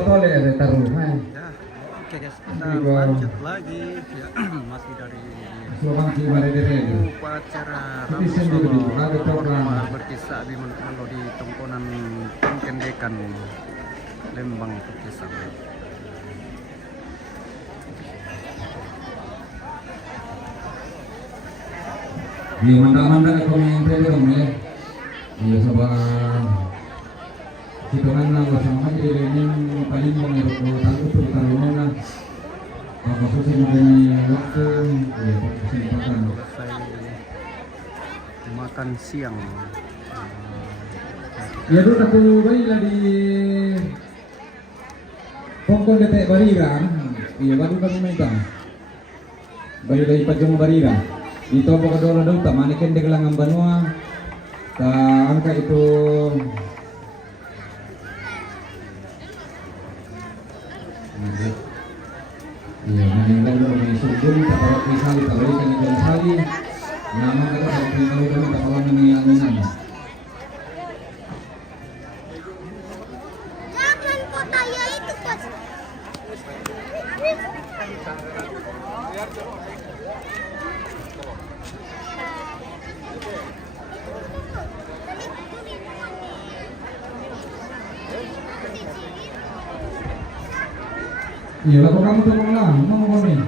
tole ada taruh. Hai. Ya, oke guys, kita lanjut lagi ya, masih dari Sulawang Cimare dere. upacara Tapi Rabu sendiri Solo ada program. berkisah di Mando di Temponan Kendekan Lembang Tukisang. Di manda-manda ako yung dong ya. Iya sabah hitungan na sama ilining paling mga tago to talungan na masusin mo yung waktu ya kesempatan. Selesai makan siang. Ya doon ako baila di Pongkong Dete Bariran. Iya baru kami maitang. Bari dari Pajong Bariran. Dito po kadolo daw tamanikin de lang ang banwa. Ta angka itu iya meninggal dulu may surgun tapawat may sali tabalikan ni John Sali naman ka sa pinalo dulu tapawan ng ilanginan. Jangan kok tanya itu pas. Iya lah kok kamu tolong lah mau nih.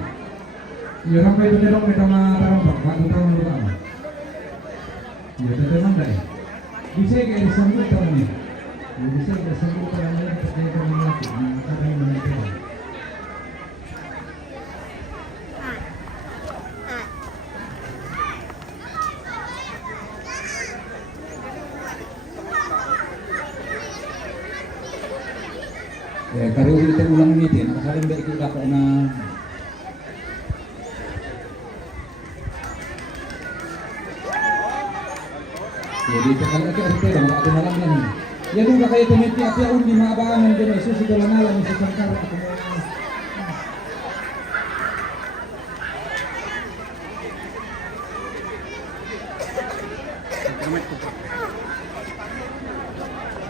Iya sampai itu terong kita marah pak nggak tahu lu apa. Iya teteh mandai. Bisa kayak disambut tahun ini. Bisa kayak disambut tahun ini terkait dengan laki. Apa yang menarik? Ya, kalau kita ulang meeting, saling baik kita kena. Jadi kalau kita RT dah tak ada malam lagi. Ya tu tak kaya temeti apa undi maabangan ng Diyos sa kalanalan sa sangkara at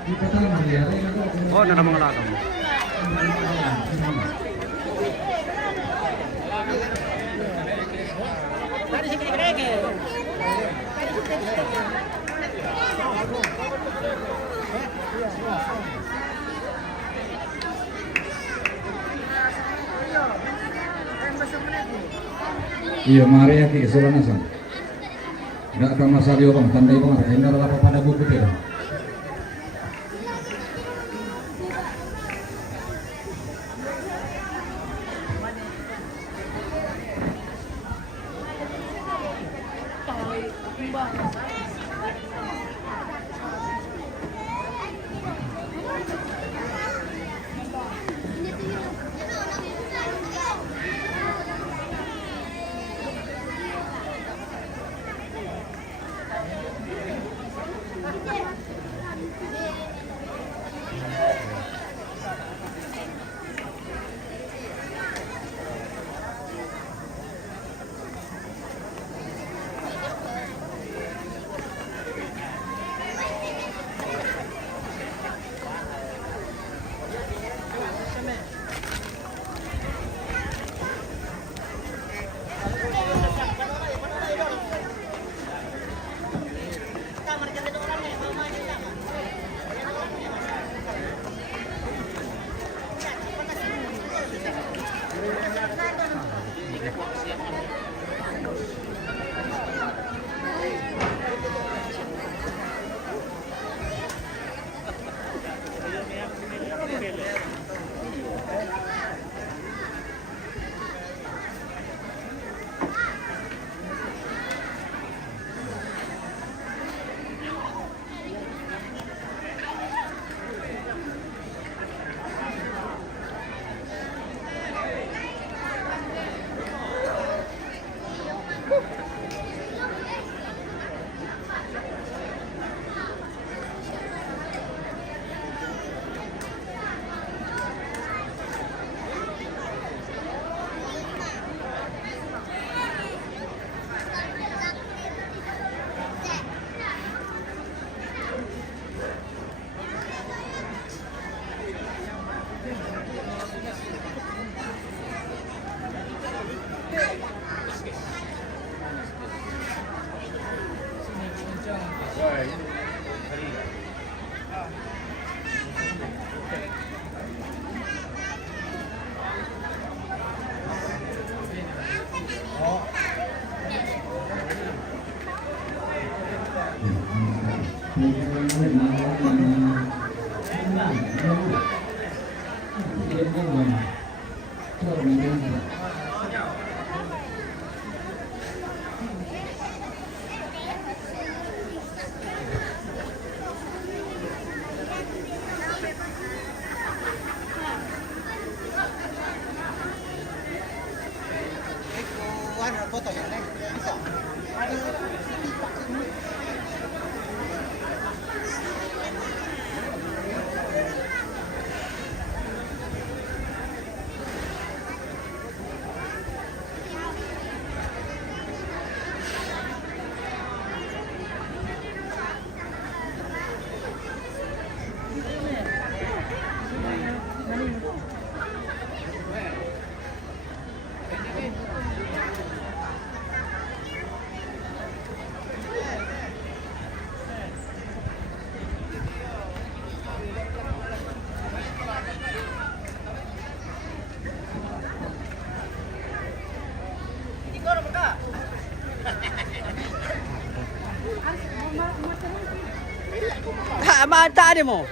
kita tama ya. Oh, ada mga lakang. Iya, mari ya ki isulan asan. Enggak akan masalah orang tandai banget. Ini adalah pada buku ya. gangguan. Sorry, foto ya, Neng? Bisa. Mata dia mo.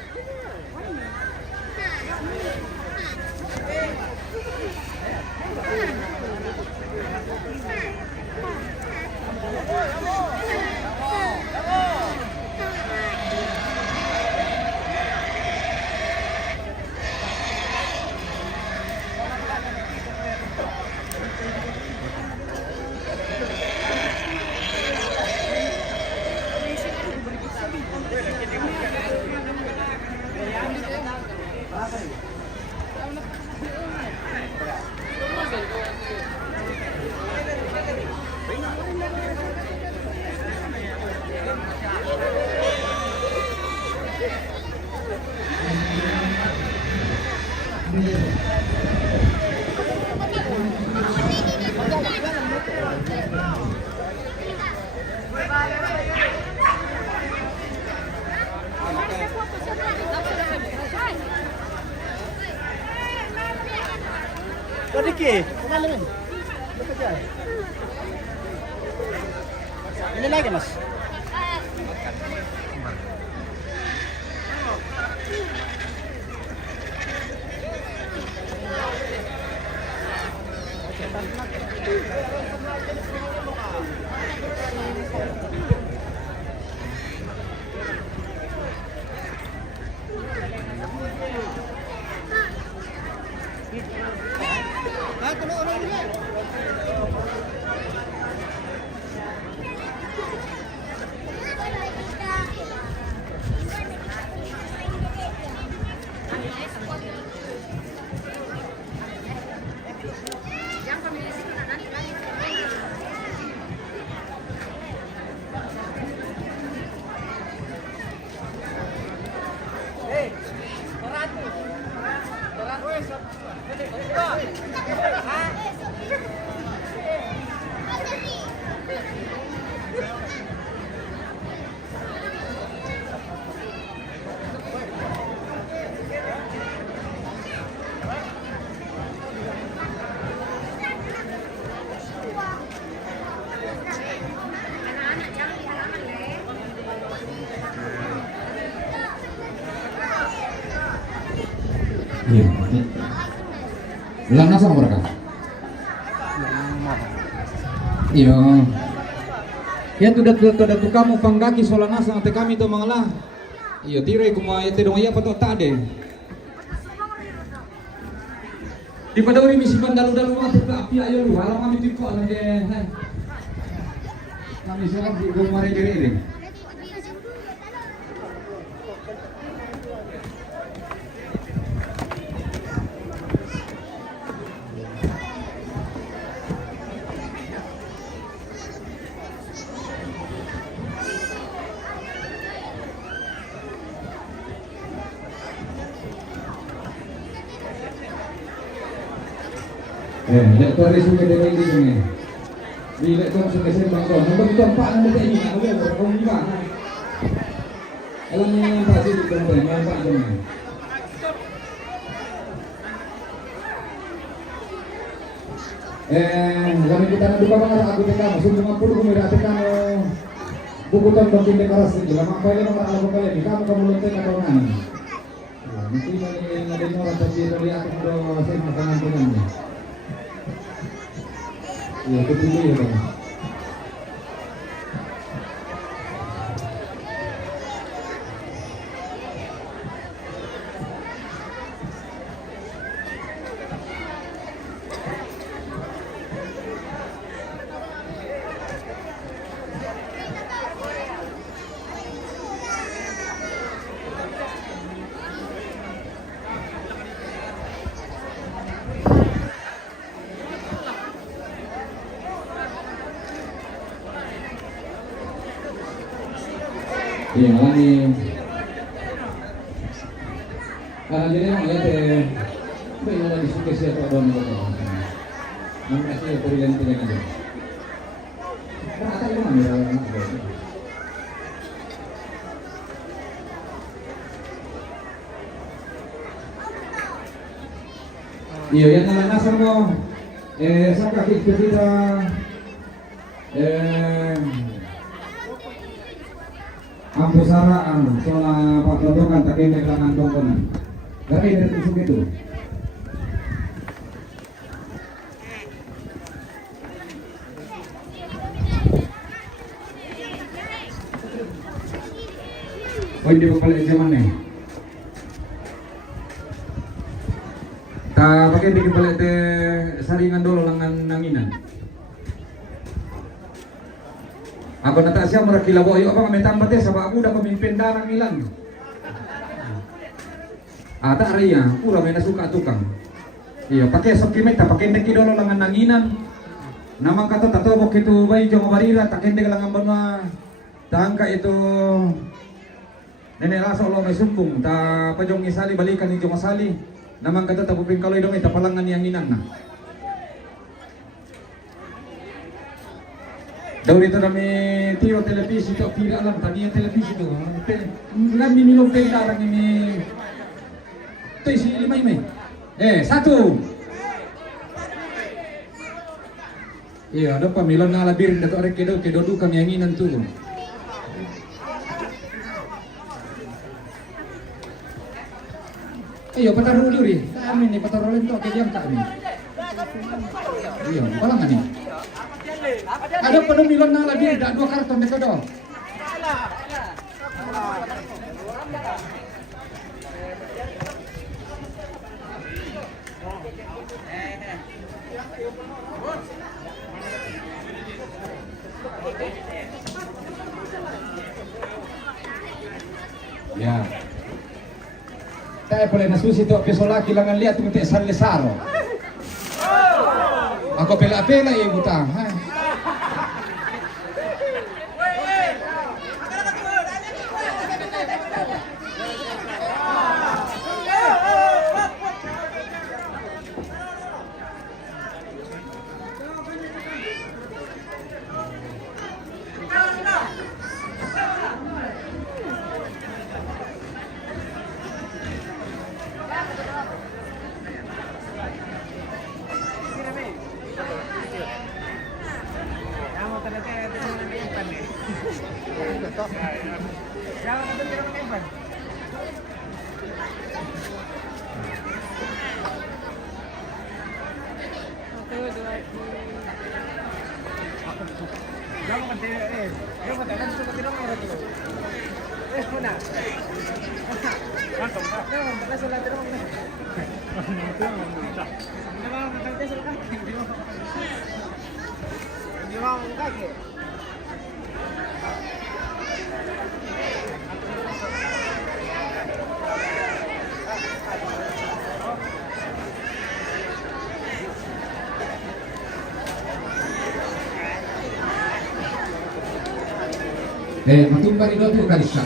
Tadi ke? Kemana ni? Bekerja. Ini lagi mas. Iya. Lang nasa ka mereka? Iya. Ya tuh kamu panggaki sola nasa ate kami to mangala. Iya tirai kumaya te dong iya pato tade. Di pada uri misi bandalu-dalu mati ke api ayo lu halang kami tipu alage. Kami sekarang di gomare gere. Lektor sungai dari ini sungai. Di lektor sungai saya bangkong. Nombor itu empat nombor ini. Nombor berapa lima? Kalau yang empat sih di nombor yang empat sungai. Kami kita nanti bawa aku tekan. Sungguh 50 kumira tekan. Buku tonton dekorasi. Lama kali nomor alam kali. Kamu lontek atau nani? Mesti bagi na din mo at si Tori ako do sa makanan ko naman. Iya, ketinggi ya bang. Iya, ini jadi yang lihat belum lagi suka siapa doang itu. Nanti kasih pilihan aja. Ternyata itu mana ya anak gue. Iya, yang nalasan mo, sa kakit kita, ang pusaraan so na paglodokan takin kailangan tungkunan. Dari dari tusuk itu. Oh hindi pa pala exam na eh. Pakai hindi pala ite saringan dolo lang nanginan. Ako nata siya marakilawo ayo apa ngamitang bate sa aku udah pemimpin darang ilang. Ata Arya, pura may nasuka tukang. Iya, pakai sok kimit ta pakai ndeki dolo lang nanginan. Namang kato tatobok itu bay jong barira takende lang banwa. Tangka itu Nenek rasa Allah may sumpung ta pajong isali balikan ni jong asali. Namang kato tapuping kaloy dong ita palangan yang inan na. Daw dito kami tiro televisi to pila alam tadi yang televisi to. Kami minum teh darang ini. Tuh isi lima ini. Satu. Iya, ada pamilon na labirin dato arek kedo du kami yanginan tuh. Ayo pataruh dulu ri. Kami nih pataruh lento ke jam kami. Iya, palang nih. Ada pemilon na labirin dak dua karton metodo. Ya. Tayo pala nasusi to pesola kilangan lihat tu tek San Lesaro. Ako pela-pela butang, ha. Matumba rin doon kali siya.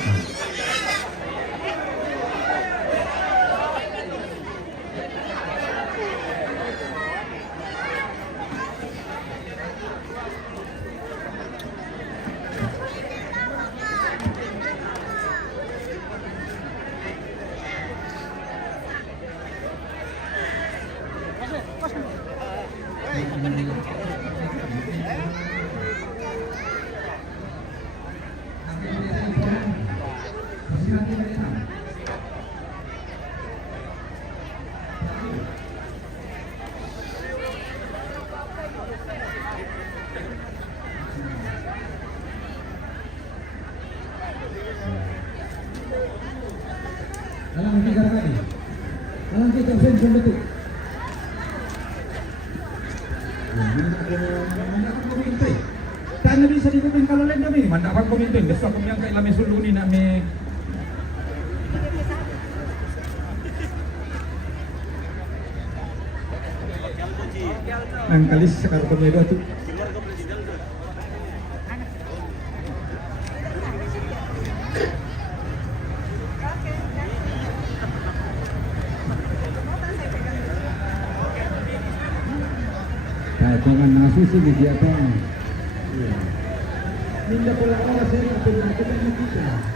betul. Mandapan pemimpin. Tak na bisa dipimpin kalau lain kami. Mandapan pemimpin. Besok kami yang kailan may suluni na may ang kalis sa kartonero tu. Jangan ngasih di dia tu. Minta pulang orang saya atau kita kita.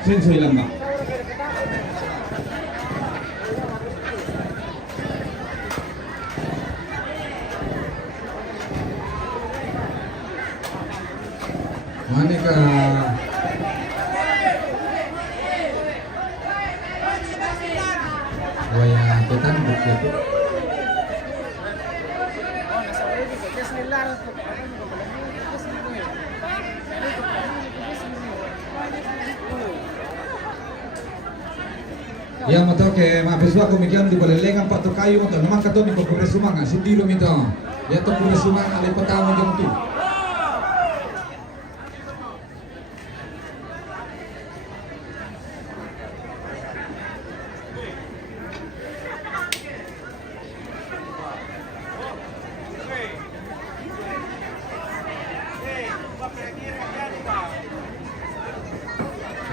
Sensoy lang ba? Mani ka waya tetan bukti itu. Ya motor ke mahasiswa kumikian di balelengan Pak Tokayu motor naman kato ni pagkuresumang sindilo mito. Ya to kuresumang alay patawag yung tu.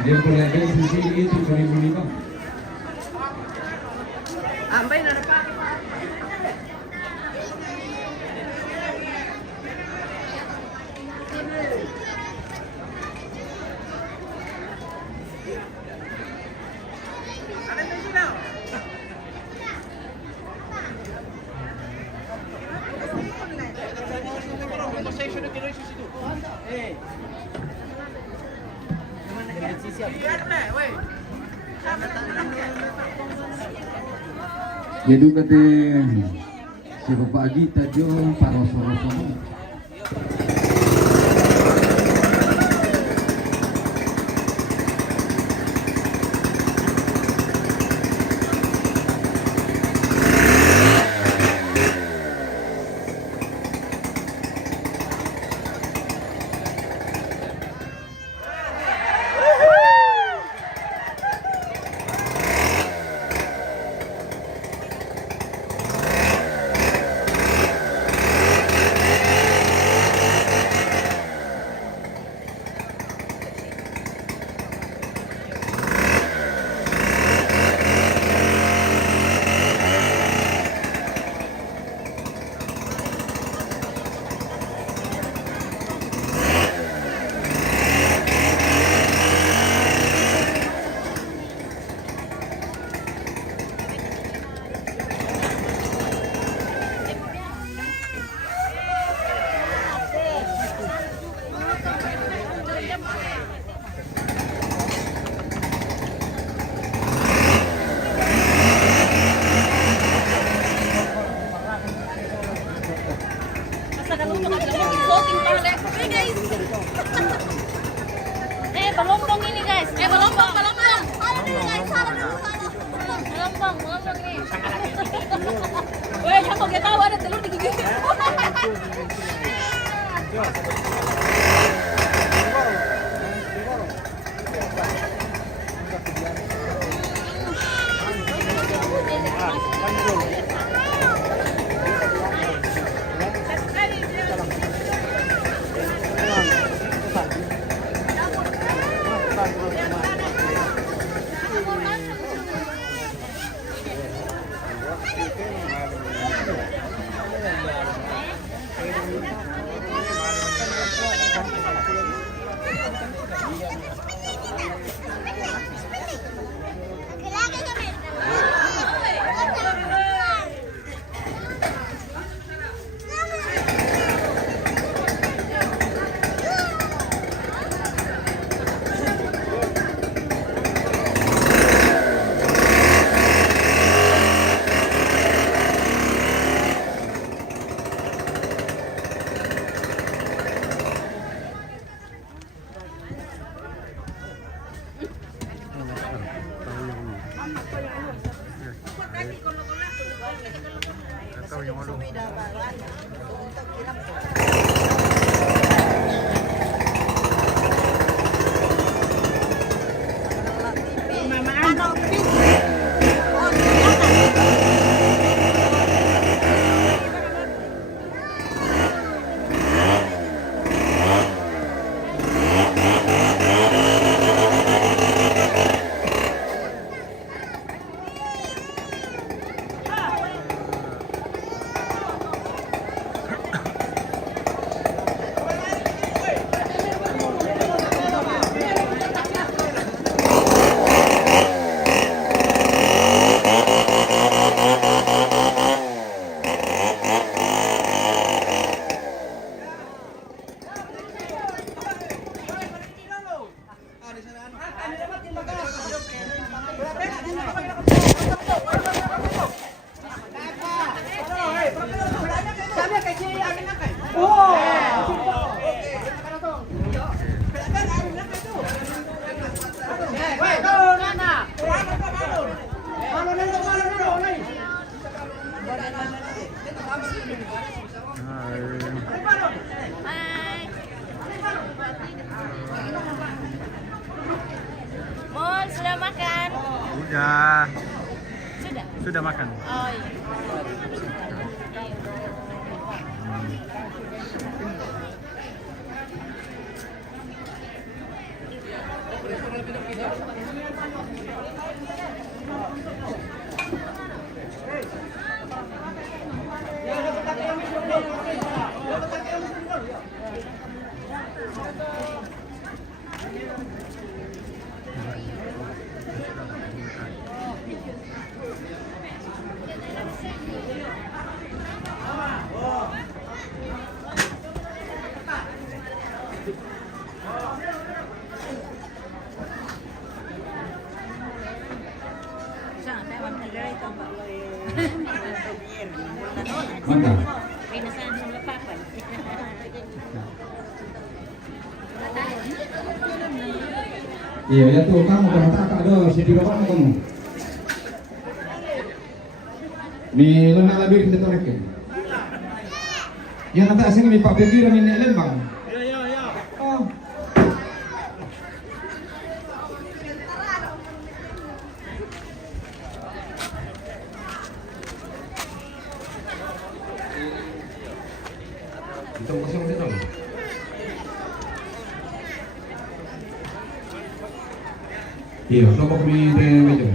Dia boleh ada sisi itu 2005. Ambay na pa. Jadi kata siapa pagi tadi paroso-roso. Tahu yang mana? Mol, sudah makan? Sudah. Sudah? Sudah makan. Oh iya. Mantap. Iya, ya tuh kamu kalau tak ada sedih kamu kamu. Ni lena labir kita torekin. Ya nanti asing ni Pak Begi dan ini Lembang. Ya. Oh. Kita kosong di dalam. Iya, kelompok di meja.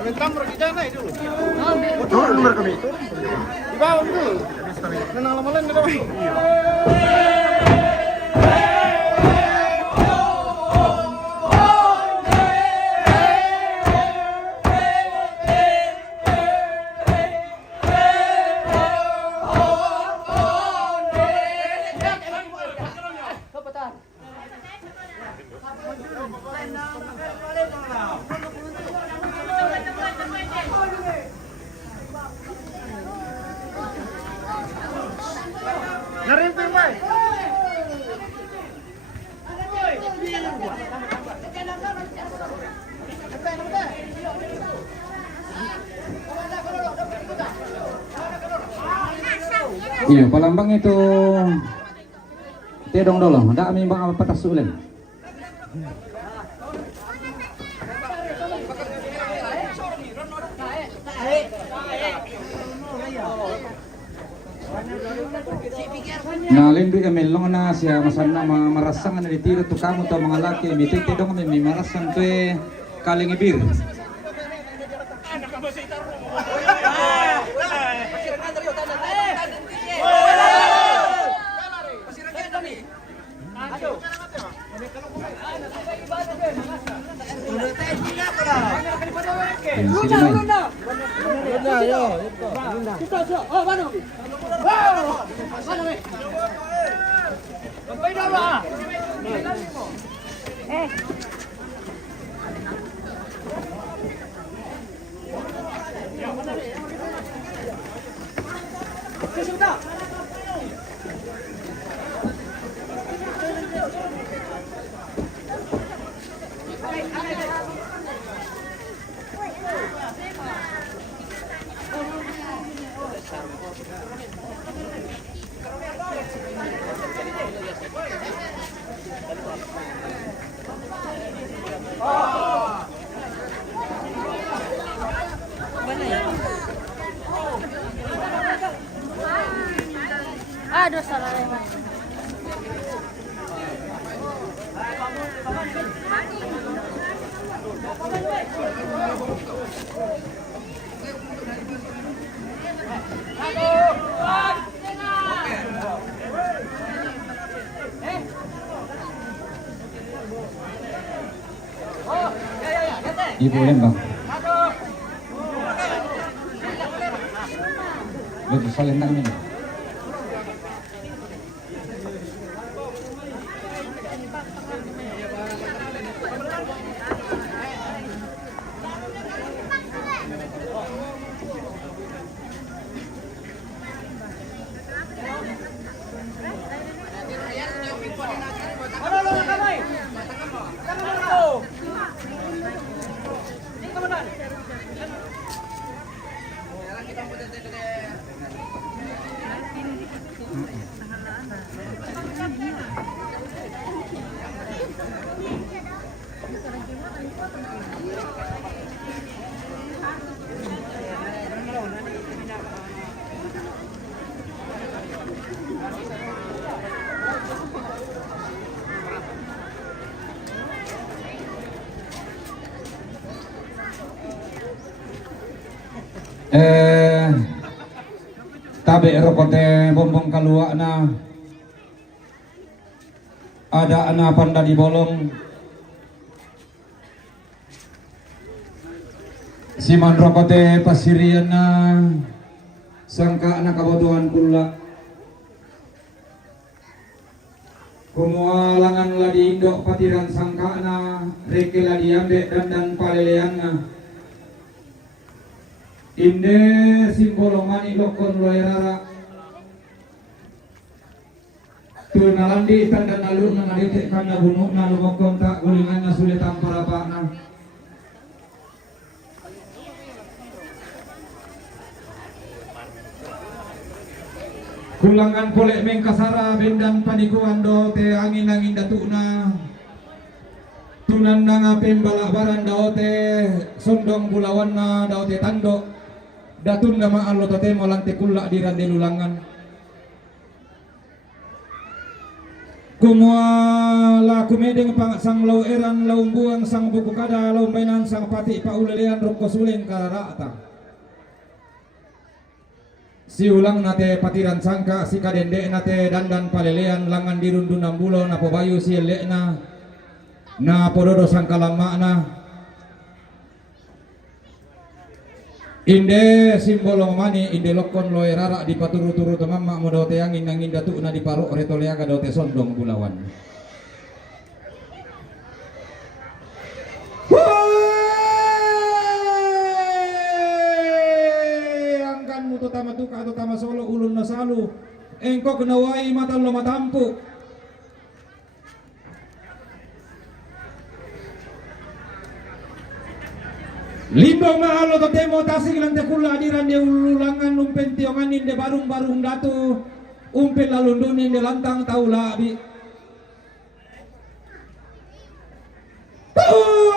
Kami tram pergi jalan naik dulu. Turun nomor kami. Di bawah dulu. Nenang lama-lama Narimpin, Bay. Iya, palambang itu tedong dolo, ndak kami bang apa patas ulen. Nah, lindu emelong na siya masana mga marasang na ditiro to kamu to mga laki, mitay tedong kami may marasang to kalingibir. Aduh, salah lewat. Ibu Lembang. Lebih saling nangin. Tabe rokote bombong kalua na ada ana panda di bolong siman rokote pasirian na sangka na kabodohan pula kumualangan la di Indo patiran sangka na reke la di ambek dan palelean na inde simbolomani lokon loerara tu nalandi tanda nalu na ngadete kana bunuk na lumokon tak gulingan na sulit amparapa na kulangan polek mengkasara bendan panikuan do te angin datu na tunan nanga pembalak baran daote sondong bulawan na daote tando datun nama allo tote molante kulak di rande lulangan kumua la kumedeng pang sang lau eran lau buang sang buku kada lau mainan sang pati pa ulelean rokko suling karata si ulang nate patiran sangka si kadende nate dandan palelean langan dirundun 6 bulan napo bayu si elekna na pododo sangka lama na inde simbolong mani inde lokon loe rara di paturu-turu temama modote angin angin datuk na di parok retoleaga dote sondong bulawan angkan mutu tama tuka atau tama solo ulun na salu engko kenawai matan lo matampu. Limbong mahalo to temo tasig lang te kula adiran de ululangan umpen tionganin de barung-barung datu umpen lalundunin de lantang taula abi.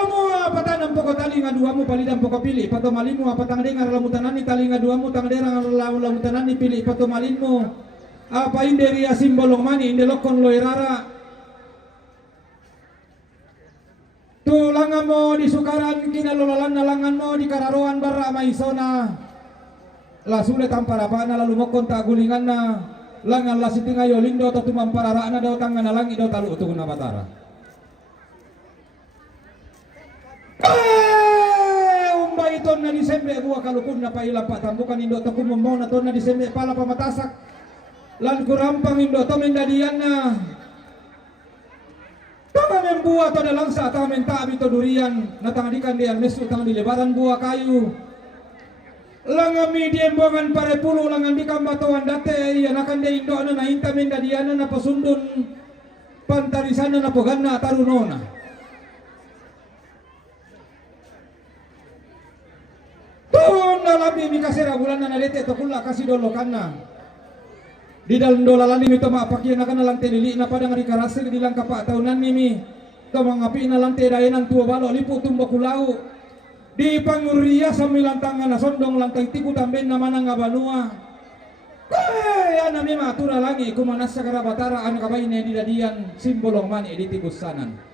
Mo apatan poko tali ngaduamu palidam poko pilih pato malinmu apatang dengar lamutanani tali ngaduamu tang derang lamutanani pilih pato malinmu apa inderi asim bolong mani inde lokon loirara tu langan mo di sukaran kinalolalan nalangan mo di kararoan barra maisona la sule tamparapana lalu mokon ta gulingan na langan la sitingayo lindo to tumamparara na daw tangan nalangi daw talu utung na batara. Umba iton na disembe buah kalukun na paila patambukan indo to kumumbaw na to na disembe pala pamatasak lan kurampang indo to mendadian na tama membuat to dalang sa tamen tabi to durian natanganikan di almesu tang di lebaran buah kayu langami di embongan pare pulu langan di kambatuan date iya nakan de indo na nainta mendadian na pasundun pantarisan na poganna tarunona. Nalabi mikasera bulan na nalete to kula kasih dolokanna di dalam dolalan ini to mapakian akan nalang telili na padang di karase di lang kapa tahunan nimi to mangapi na lang dayanan tua balo lipu tumbo kulau di panguria samilan tangan na sondong lantang tiku tamben na manang abanua ana mi matura langi kumanas sakara batara an kabaine di dadian simbolong mani di tikusanan.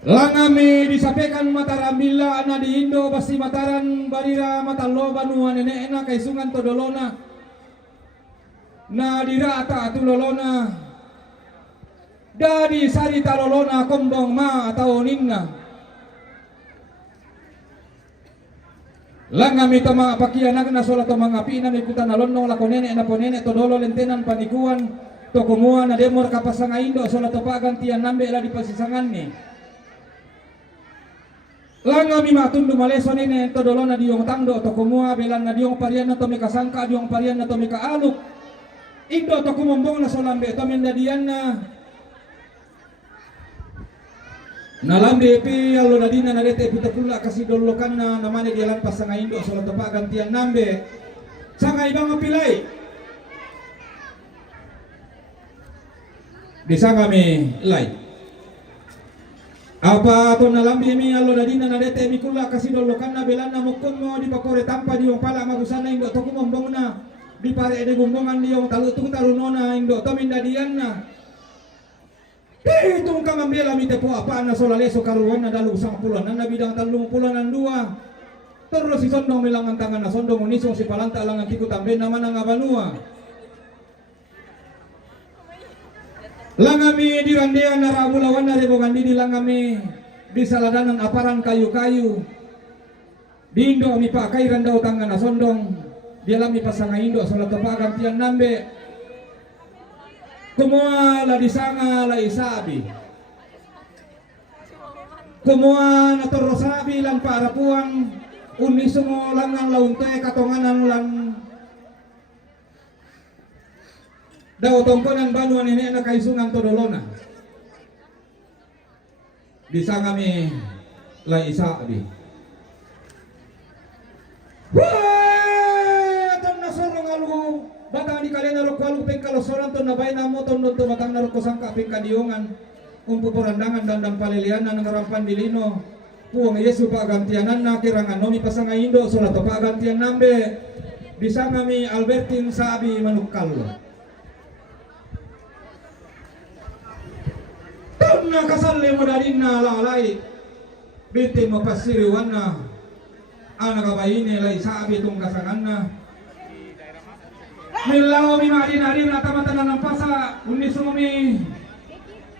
Langami disampaikan Mataram bila ana di Indo basi Mataran barira matalo banua nenek na kaisungan todolona na dirata tulolona dadi sari talolona kombong ma atau ninna langami tama pakianak na sola to mangapi na mikutan alonong lako nenek na ponene todolo lentenan panikuan to kumua na demor kapasanga Indo sola to pagantian nambe la di pasisangan ni. Langami matundu maleso nene to dolona diong tangdo to kumua belan na diong parian na to mika sangka diong parian na to mika aluk Indo to kumombong na solambe to mendadian na nalambe pi allo dadina na dete pita pula kasih dolokan na namanya dia lampas sanga Indo sola to pagantian nambe sanga ibang apilai di sanga me lai apa to nalambi mi allo dadina na dete mi kula kasih dolokan na belan na mukun mo di pakore tampa diong pala magusana Indo to kumombong na di pare de gumbongan diong talu tu tarunona Indo to mindadian na itong kamambela mi tepo apa na solaleso karuan na dalu sang pulan na bidang talung pulan dua terus si sondong milangan tangan na sondong unisong si palanta langan tiku tamben nama nang abanua langami di randean na rabulawan na rebogan di langami di saladanan aparan kayu-kayu di Indo mi pakai randau tangan na sondong di alam mi pasanga Indo solat tepagan tiang nambe kumua la disanga la isabi kumua na torosabi lan parapuang unisungo langang launte katonganan lan daw tongkonan banuan ini na kaisungan todolona disanga mi la isabi batang di kalian narok walu pengkalosoran to nabay namo to to batang narok sangka pengkadiungan umpupurandangan dandang palilianan ngarampan dilino puang Yesu pagantianan na kirangan nomi pasanga Indo sola to pagantian nambe bisa kami Albertin sabi manukal tunna kasal mo dalin na lalay binti mo pasiriwan na anak kabayin lay sabi tong kasangan na Milaw mi marin-arin na tamatanan ng pasa unis sumumi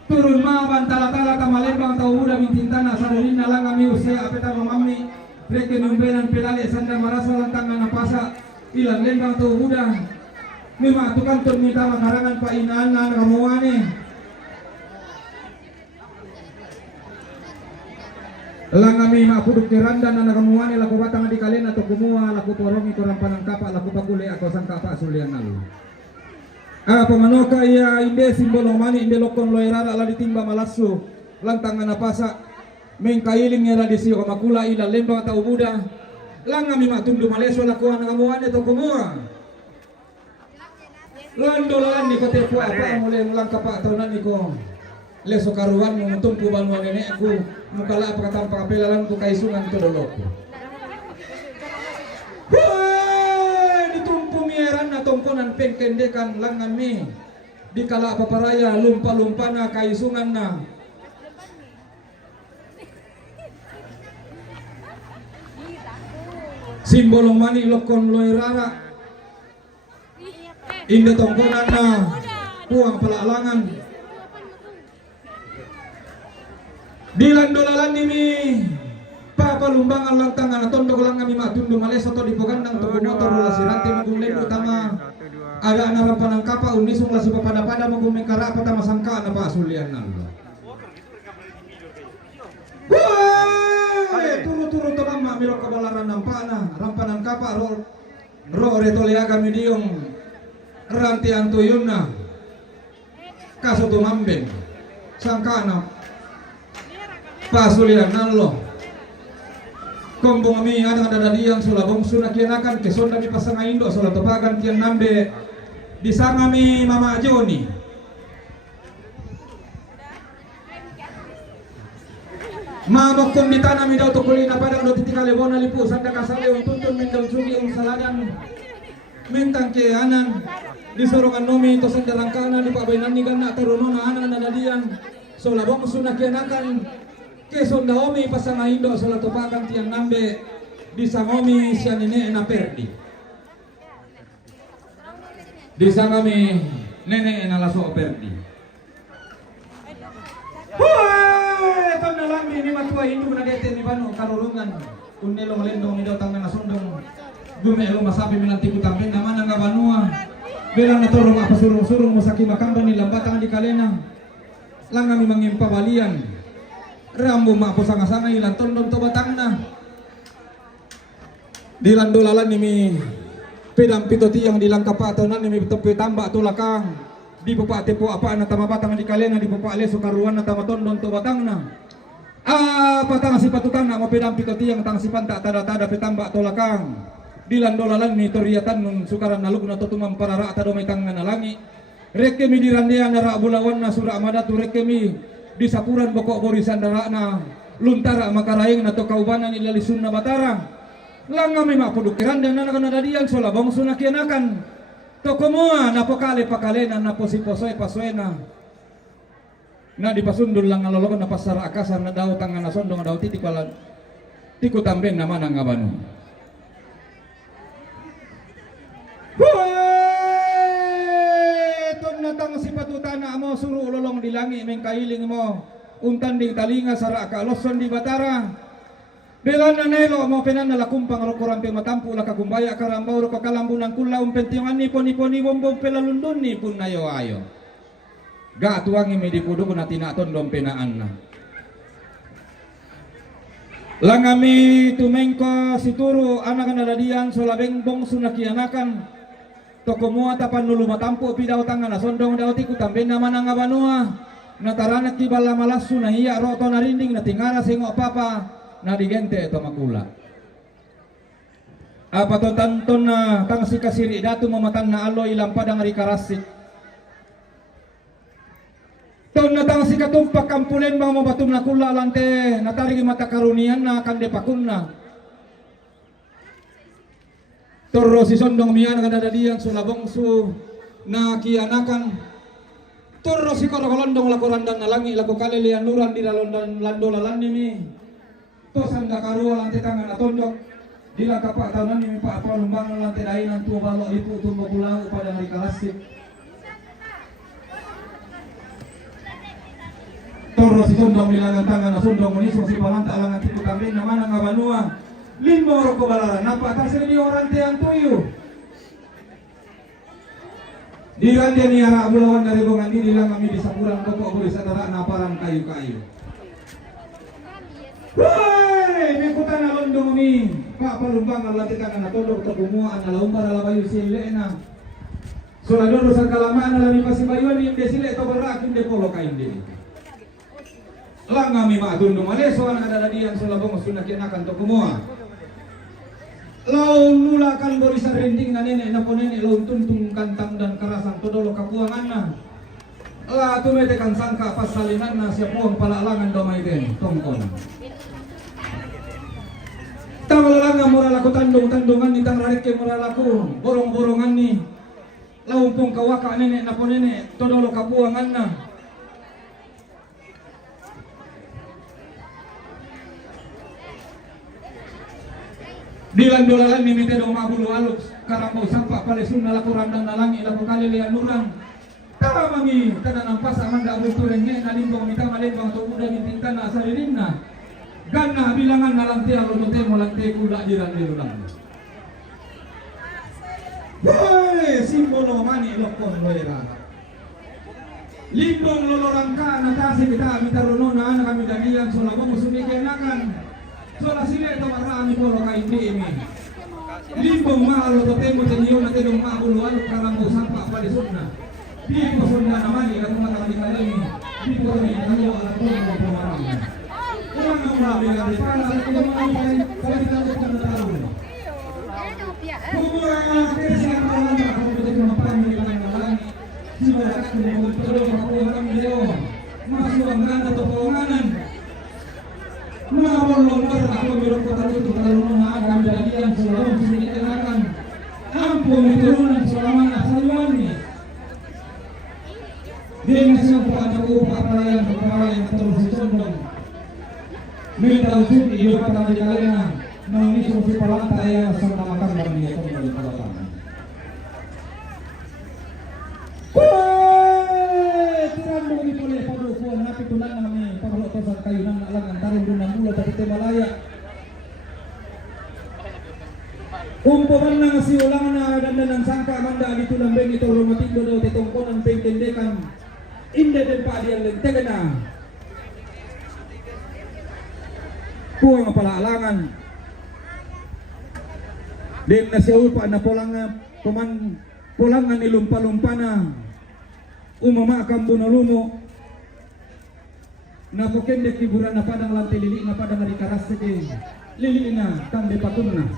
turun ma bantala-tala tamalembang tau muda bintintana sarulin na lang kami usaya apeta mamami reke numbenan pilali sanda marasa lantangan ng pasa ilan lembang tau muda mima tukan turmita makarangan pa inaan na nakamuani Langami mapuduk kiranda na nagamuani laku batang di kalian atau kumua laku porongi kurang panang kapa laku pakule ako sang kapa sulian nalu. Pamanoka iya inde simbolo mani inde lokon loirara la ditimba malasu lantangan napasa mengkailing era disi o makula ila lembang atau buda langami matundu maleso laku nagamuani atau kumua. Landolan ni katepu apa mulai mulang kapa atau nani ko. Leso karuan menguntung kubanuan nenekku mukala apa kata pakapelalan ku kaisungan itu dolok. Ditumpu mieran na tongkonan pengkendekan langan mi dikala apa paraya lumpa na kaisungan na. Simbolong mani lokon loirara inde tongkonan na puang pelalangan. Dilandolalan nimi papa lumbangan lantangan tondok lang kami matundu malesa to dipogandang to motor la sirante magumlay utama ada anak panang kapa unisung la si papada magumeng kara pata masangka na pa asulian nan. Turu-turu to mama miro kabalaran nampana rampanan kapa ro retolea kami diong rantian tuyuna kaso tumambeng sangkana pasulian nalo kombong kami ada diang sulabong sunakianakan kesonda mi pasangan indo sola topagan tiang nambe di sana mi mama Joni mama kom di tanah mi daw to kulina pada do titikale bona lipu sanda kasale tuntun mendal sugi saladan mentang ke anan di sorongan nomi to sanda langkana di pabenan ni ganna tarunona anan diang sulabong sunakianakan kesonda omi pasangan indo sola topakan tiang nambe di sangomi siya nene na perdi di sangami nene na laso perdi. Ito na lang ni matua hindu na dete ni bano karulungan kunelong lendong idaw tangan nasundong gumelo masabi minanti kutamben naman nga banua belang natorong apa surung-surung musaki makamba ni lambatang di kalena lang kami mangimpabalian rambu mapo sanga-sanga ilan tondon to batang na dilandolalan nimi pedang pitoti yang dilang kapatonan nimi tepi tambak tulakang di bapak tepo apa na tama batang di kalena di bapak leso karuan na tama tondon to batang na patang si patutang na mo pedang pitoti yang tang sipan tak tada petambak tulakang dilandolalan ni toriatan nun sukaran nalug na tutumam parara atado may tangan na langi rekemi dirandia na raabulawan na sura amadatu rekemi di sapuran bokok borisan darana luntara makaraing na to kaubanan ilalisun na batara langami mapudukiran dan nanakan nadadian solabong sunakianakan to kumua na pokale pakalenan na posiposoy paswena na di pasundul lang alologon na pasara akasan na daw tangan na sondong daw titikwalan tikutambeng naman ang abano. Natang si patutana mo suru ulolong dilangi mengkailing mo untan ding talinga sara kaloson di batara belan na nelo mo penan na lakumpang rokoran pe matampu la kagumbaya karambau ro kalambunan kula umpentiungan ni poni bombom pelalundun ni pun nayo ayo ga tuangi me dipudu na tinaton dom penaan na langami tumengko situru anak nadadian solabeng bong sunakianakan toko mua tapan nulu matampu pidaw tangan na sondong daw tiku tamben naman ang abanua nataranak kibala malasu na iya roto na rinding na tingara singo papa na digente ito makula apa to tanton na tang si kasiri datu mamatan na alo ilang padang rikarasik ton na tang si katumpak kampulen mga mabatum na kula lante natarigi mata karunian na kande pakun na Toro si sondong mian kadadadian sulabong su na kianakan toro si kolondong lakorandan na langi lako kalilian nuran di lalondan landolalan nimi to sanda karua lantai tangan na tondok dila kapak tahunan nimi pa apa lumbang lantai dainan tua balok lipu tumbo pulau pada hari kalasik toro si sondong milangan tangan na sondong unisong si palanta alangan tipu tambin na manang abanua limbo roko balaran apa atas ini orang tiang tuyu di randia ni arah bulawan dari bongan ini lang kami di sapuran pokok boleh sadara naparan kayu-kayu may kuta na londo mi. Papalumbang ang latikan na natulog to kumuha na laumbar ala bayu sile na. So la dono sa kalamaan na lami pasibayon inde sile to berak inde polo ka inde. Lang kami maatundo maleso ang kadadadian sa labong sunak kinakan to kumuha. Laun nulakan borisa rending na nene na po nene laun tuntung kantang dan karasan todolo kapuangan na. La tumetekan sangka pasalinan na siya po ang palaalangan damay din tongkol. Tawala nga moral ako tandong-tandongan ni tangrarik kay moral ako borong-borongan ni laumpong kawaka nene na po nene todolo kapuangan na. Dilan-dolalan ni mite dong mabulu alok karambau sampak palesun nalaku randang nalangi laku kali lian nurang tara mami tada nampas amanda abul turenge nalimbong mita malimbang to udah mintintan asalirinna ganna bilangan nalanti alunote molanti kuda jiran dirudang. Boy simbolo mani lokon loira limbong lolorangka natasi kita mitaruno na kami danian solabong sumikenakan sola sile to marami polo ka hindi ini limbong mahal to temo tenyo na tedong mabulo alo karambo sampa palisuna di ko sunda naman ila mga kalikalay di ko ni ano ala ko mo pumarang kurang ang marami ka di para sa mga mga palitan ko na tao kumura nga kesa ang mga ako pwede ko mapamili ka ng nalang sila ko mo tulo ako ang video masuang na to ponganan Mawalong ako birok ko talo to talo na kami dalian selalu sinikenakan ampun turunan selama nasaluan ni dia masih pada pelayan terus condong minta untuk hidup pada jalannya nangis sufi palanta ya sama makan kami itu dari pelatan tiran bagi boleh padu kuan napi tunan kami pablo tosar kayunan alangan tarung dunang mula dari Temalaya umpuman na si ulang na dandanan sangka manda dito lambeng ito rumatindo daw tetongkonan pengtendekan inde den pa diyan lentega na kuang palaalangan din na siya upa na pulangan nilumpa-lumpa na umama kambu na lumo na pokendek hiburan na padang lantai lili na padang harikaras sige lili na kambe patun na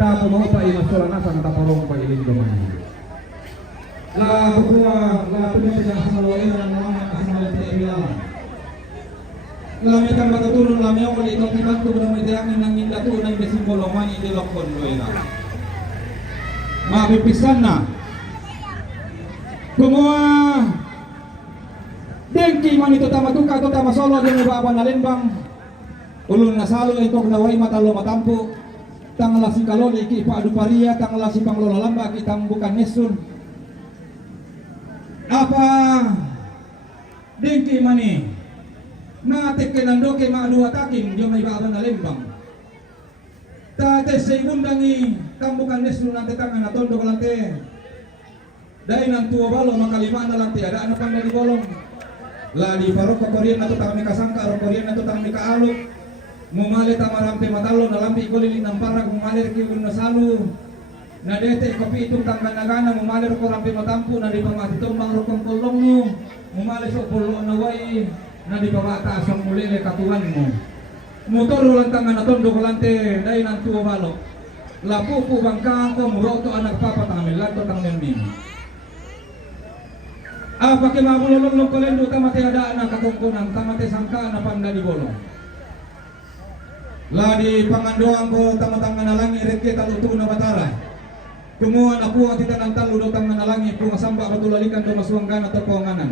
tapo mau pa imasola na sa nataparong pa iling gaman la kukuha la tumete na samaluin na mga kasamalit na ibilang lamitan matutulong lamyaw kung itong ibanto na may dayangin ng indatu na yung simbolo man idilokon loira mapipisan na kumuha dengki man ito tamatuka ito tamasolo din ibaba na limbang ulun na salo ito naway matalo matampo tangala si kaloli ki paadu paria tangala si panglola lamba kitang bukan nesun apa dengki mani natek kenando ke maadu ataking dia may ibaba na limbang tate sa ibundangi kambukan nesun nante tangan na tondo kalante dahil ng tuwa balo makalima na lang tiada ano pang dari bolong lali parok ka Korean na to tang kasangka ro Korean na to tang kaalok mumali tamarampe matalo na lampi kolili ng parag mumali ki na salu na dete kopi itong tang ganagana mumali ro rampe matampu na di pamati tumbang ro kong kolong mo mumali so polo na way na di pamata asang mulile katuhan mo motor ulang tang na tondo kolante dahil ng tuwa balo lapupu bangkang ko muro to anak papa tang milanto tang membi pakai mabulolong kolendo tamate ada na katungkunan tamate sangka na panda di bolong ladi pangandoang ko tamatang na langi reke talutu na batara kumuha na puwa tita ng talo do tang na langi punga samba batulalikan do masuanggan at pawanganan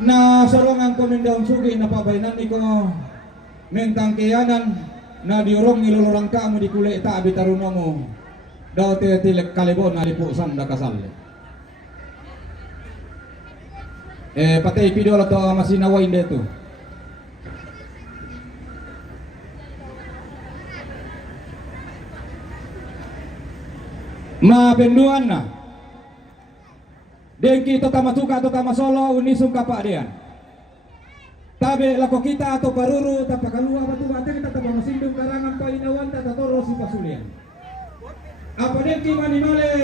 na sorongan ko nindang sugi na pabaynan ni ko mentang kiyanan na diurong ilulurang ka mo di kulay ita abitaruno mo daw tilek kalibon na lipu sanda kasal patay pido la to masinaway dito. Mabenduan na. Dengki to tamatuka to tamasolo unisum kapak dian. Tabe lako kita atau paruru tapakalua batu bate kita tapamasindong karangan painawan tatatoro si pasulian. Apa deki manimale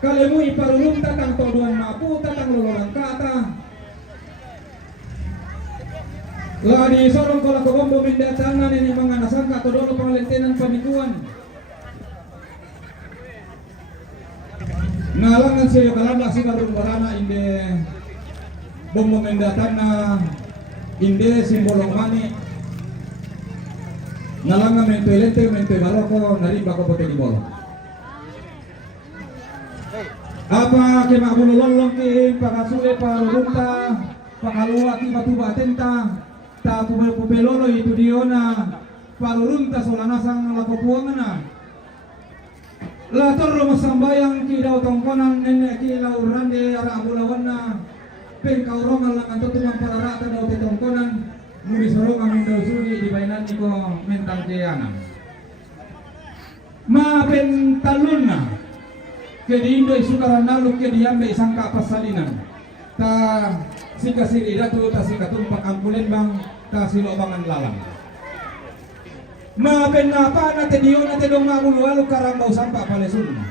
kalemu iparulum tatang toduan mapu tatang lololang kata ladi sorong kola kobombo mendatangan ini manganasangka todolo pangalentenan panikuan ngalangan siyo kalamba si barung barana inde bombo mendatana inde simbolong mani ngalangan mente baroko narimba ko pote di bolong apa ke mabulolong ke pakasule parunta pakalua ki batu batenta ta pupelolo itu diona parurunta solanasang lakopuangana la torro masambayang ki daw tongkonan nenek ki laurande ara abulawanna pen kaurongan lang anto tumang pararata daw tongkonan muli sorong amin daw suri di bainan niko mentang keyangan ma pen talunna ke di Indo sukaran naluk ke diambe sangka pasalinan ta sika siri datu ta sika tumpak ampulen bang ta silobangan lalang ma pen apa na tediyo na tedong ngabulu karambau sampa palesun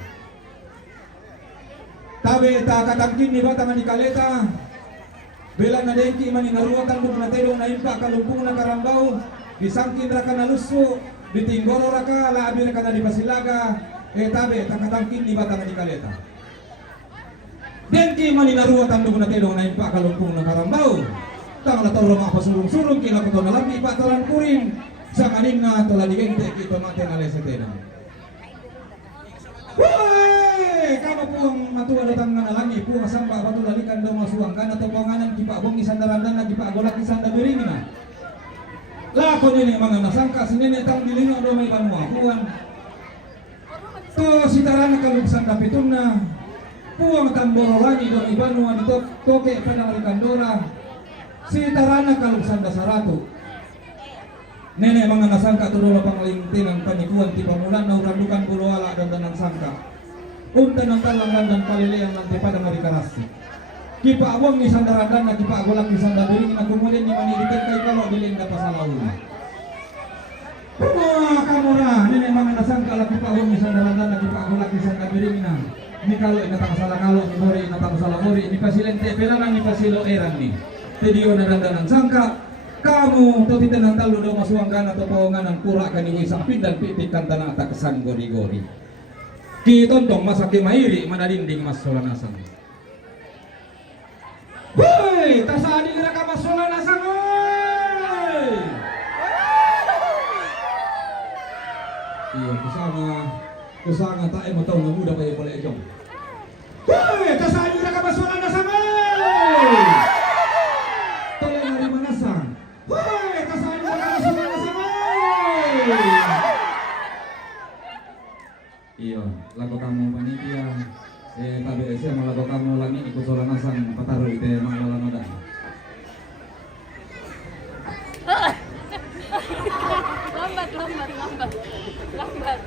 tabe ta katangkin ni batang ni kaleta bela na dengki mani naruatan dum na tedong na impa kalumpung na karambau disangkin raka na lusu ditinggoro raka laabi raka na di pasilaga tabe ta katangkin ni batang ni kaleta dengki mani naruatan dum na tedong na impa kalumpung na karambau tang la tolong apa surung-surung kila ko na lambi pataran kuring sa kanina tola digente kito mate na lesetena. Woi, kamu pun matua datang na langi pu masamba batu lalikan do masuang kana to panganan ki Pak Bong isandarandan na ki Pak Golak isanda beringna. Lah ko ni mga nasangka sinene tang dilingo do may banua puan. To sitarana kaluksan dapitunna. Puang tamboro lagi do ibanua ni toke padang likandora. Sitarana kaluksan dasaratu. Nenek mga nasangka tulola pangalintinan panikuan ti pamulan na urandukan buloala dan danang sangka unta ng talanglan dan paliliang nanti pada marikarasi kipa awang ni sandarandan na kipa agolak ni sandabiring na kumulin ni manilitin kay kalo dilinda pa sa launa kamura nenek mga nasangka la kipa awang ni sandarandan na kipa agolak ni sandabiring na ni kalo inatang salah kalo ni hori inatang salah hori ni pasilente pelanang ni pasilo eran ni tediyo na dandanan sangka kamu to titanang talo do masuanggan atau pawanganan pura kani wisang pindan pitikan tanah tak kesan gori-gori ki tontong masake mairi manadinding mas solanasan woi tasadi raka mas solanasan woi iya kusanga tak emo tau na muda pa pala ejong woi tasadi raka mas solanasan woi tole nari manasang woi tasadi raka mas solanasan woi iya lagu kamu panitia tabi esya lagu kamu lagi ikut solanasan pataru ite mangalalanodan lambat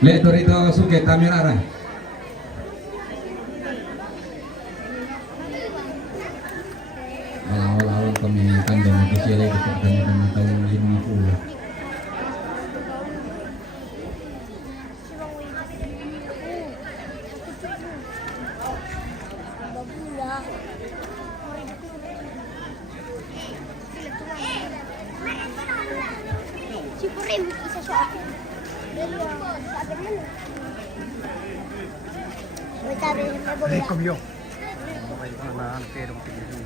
Le torito suke tamirara. Awal-awal kami kandang kecil dekat dengan tahun 50. Si Purim, isa siya ako. Sabi mo na. May sabi niya, may bumila. Kamyo. Okay, na pero tigil.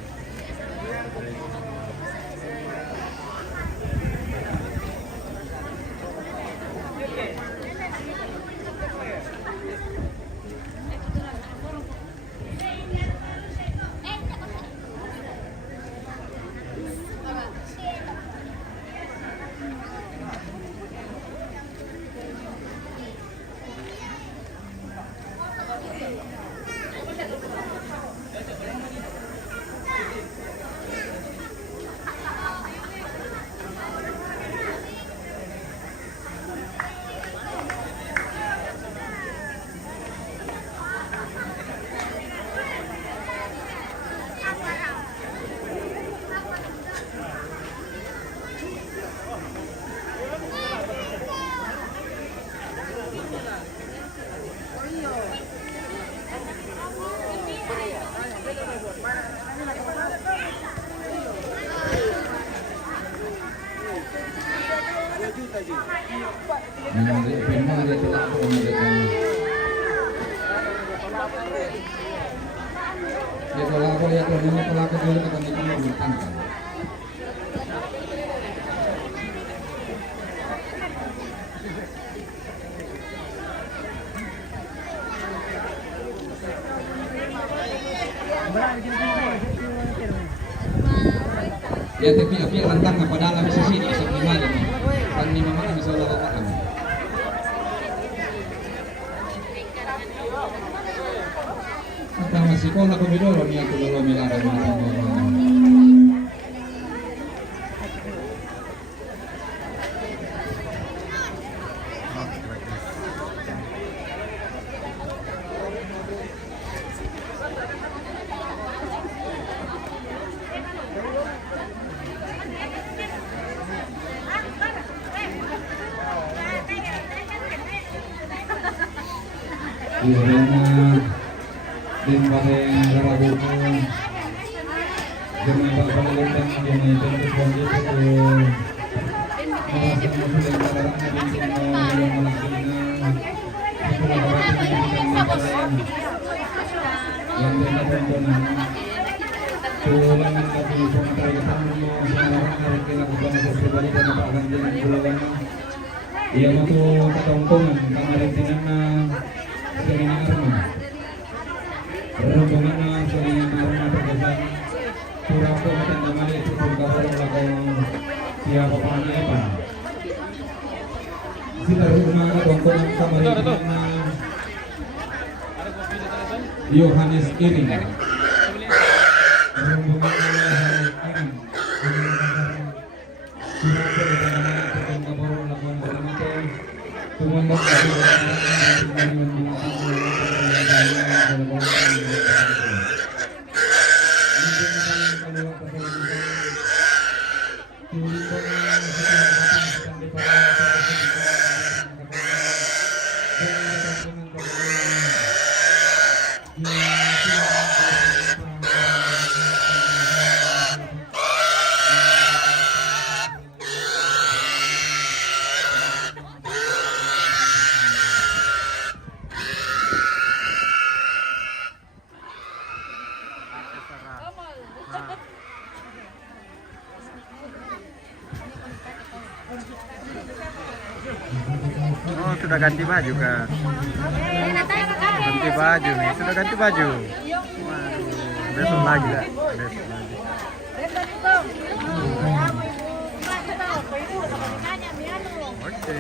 Ya kalau aku lihat ini pelaku dulu akan itu memberikan. Ya tapi api rantang apa dalam sisi ini asap lima jadi kan lima mana bisa lakukan. Kita masih kau nak berdua ni aku dulu milara macam orang. Irena din bareng Rabu dengan Bapak Lembang yang itu bangkit itu merasa masuk dalam barangnya di sini yang melakukan sekolah barat ini dengan masalah yang benar-benar tulangan lagi sementara ketemu sekarang hari kita berbangsa pribadi dan Pak Ganjar Bulawan ia masuk ketongkongan kemarin tinana Selina Arma rombongan Selina Arma terkesan Surabaya dan namanya itu berkabung lakukan siapa panggil apa kita rumah ketongkongan kemarin tinana Yohanes Iring rombongan Yohanes Iring Surabaya dan namanya itu berkabung lakukan bermata Tumandang dari sudah ganti baju kan? Ganti baju nih, sudah ganti baju. Waduh, besok lagi lah. Besok lagi. Oke.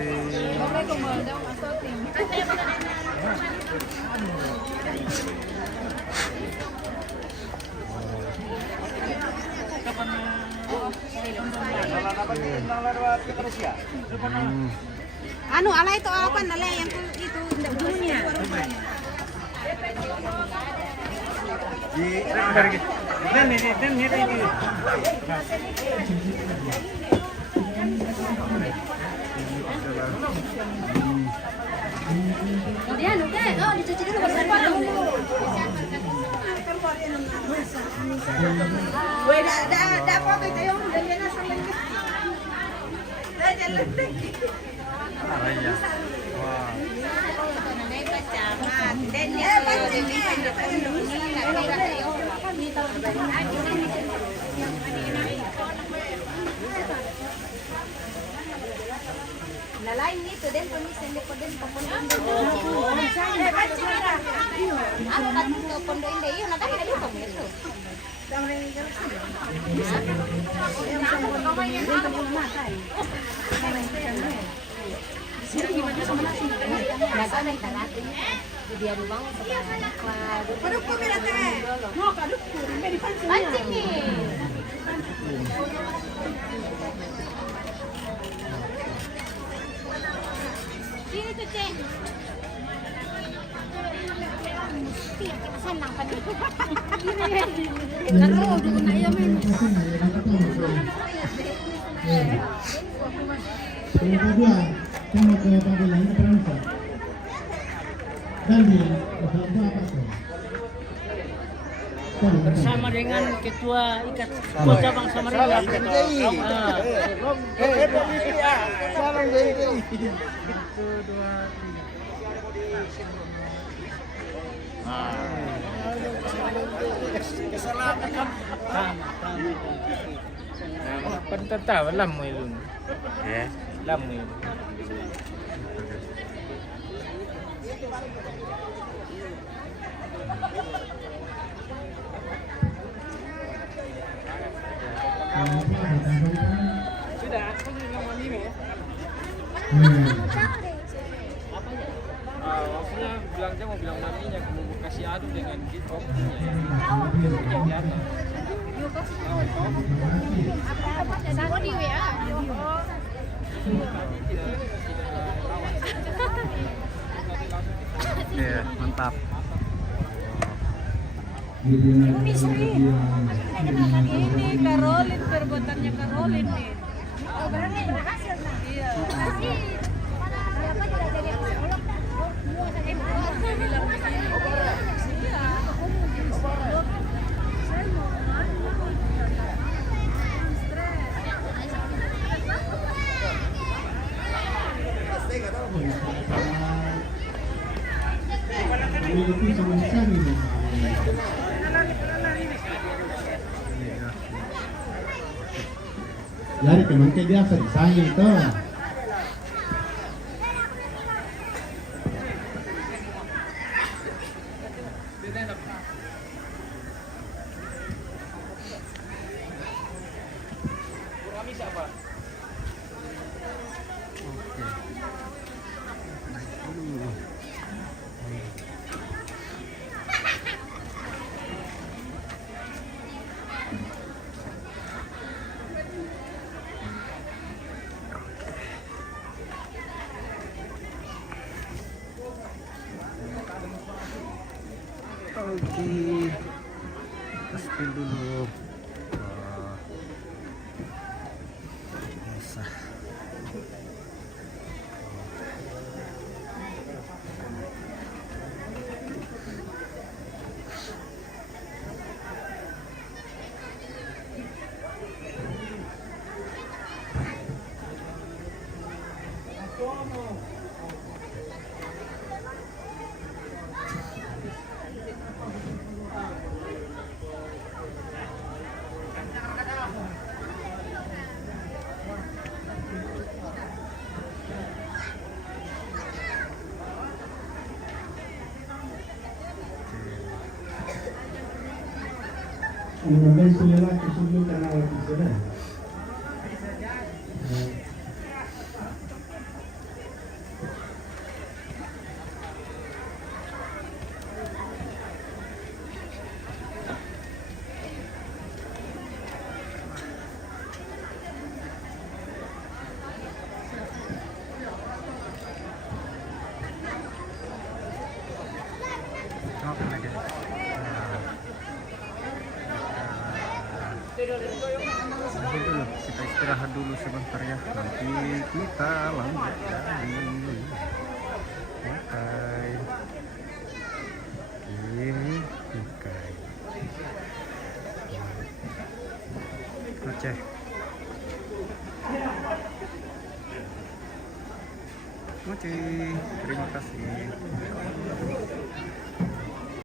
Anu, ala itu apa nala yang itu dulunya. Dia anu deh, oh dicuci dulu baru dulu. Weh, dah foto itu yang udah dia sampai ke. Dah jalan deh. Arahnya. Wah. Dan dia lain itu dan pemisen di pondok ke pondok indah iya nak ada juga itu. Sini tuh cek. Senang kan itu. Karo dulu na yo men. Yang kedua, sama ke panggilan transfer. Dan di apa tuh? Bersama dengan Ketua Ikat Cabang Samarinda. Pentata lam mo yun. Eh, lam mo yun. Sudah, aku juga mau ini ya. Maksudnya bilangnya mau bilang mandinya, mau kasih adu dengan gitu. Sama di WA. Iya, mantap. Ini Karolin perbuatannya Karolin nih. Oh, berhasil nah. Iya. Siapa tidak jadi psikolog? Memiliki kemenangan ini. Dari teman ke biasa disayang itu. Oke, spill dulu. Bisa. Una vez subió que subió el canal adicional. Oke lagi. Nanti dulu, kita istirahat dulu sebentar ya. Nanti kita lanjut lagi. Oke. Oke. Aceh. Oke, terima kasih.